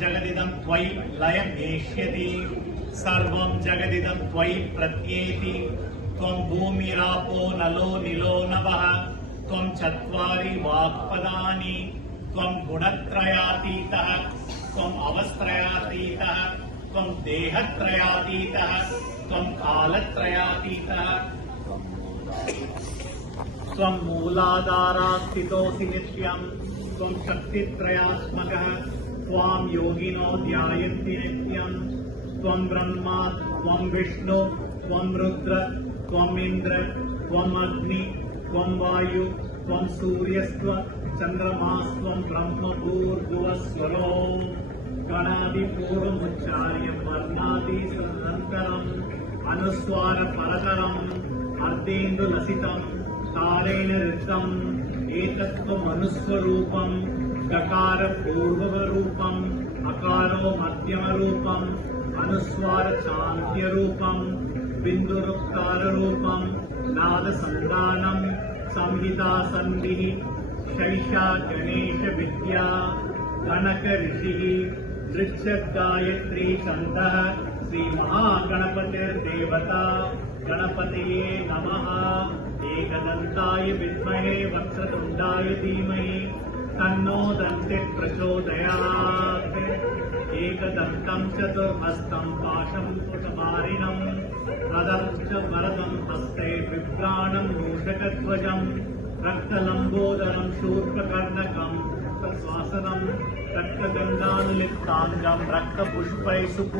जगदिदं त्वयि लयं नेष्यति सर्वं जगदिदं त्वयि प्रत्येति त्वं भूमिरापो नलो निलो नभः त्वं चत्वारि वाक्पदानि त्वं गुणत्रयातीतः त्वं अवस्थत्रयातीतः त्वं देहत्रयातीतः त्वं कालत्रयातीतः त्वं मूलाधारास्थितोऽसि नित्यं त्वं शक्तित्रयात्मकः त्वां योगिनो ध्यायन्ति नित्यं त्वं ब्रह्मा त्वं विष्णु त्वं रुद्र त्वं इन्द्र त्वं अग्नि त्वं वायु त्वं सूर्यस्त्व चन्द्रमास्त्वं ब्रह्म भूर्भुवस्वरो गणादिपूर्वमुच्चार्य वर्णादिसदनन्तरम् अनुस्वारपरतरम् अर्धेन्दुलसितं तारेण ऋतम् एतत्त्वमनुस्वरूपम् डकारपूर्वरूपम् अकारो मध्यमरूपम् अनुस्वारचान्त्यरूपम् बिन्दुरुक्ताररूपम् नादसन्धानम् संहितासन्धिः शैषा गणेशविद्या गणक ऋषिः ऋक्षगायत्री छन्दः श्रीमहागणपतिर्देवता गणपतये नमः। एकदन्ताय विद्महे वक्रतुण्डाय धीमहि तन्नो दन्तिः प्रचोदयात्। एकदन्तं चतुर्हस्तं पाशं कुशमारिणं रदं च वरदं हस्ते बिभ्राणं मूषकध्वजं रक्तलम्बोदरं शूर्पकर्णकं तत्श्वासनं रक्तगन्धानुलिप्ताङ्गं रक्तपुष्पैः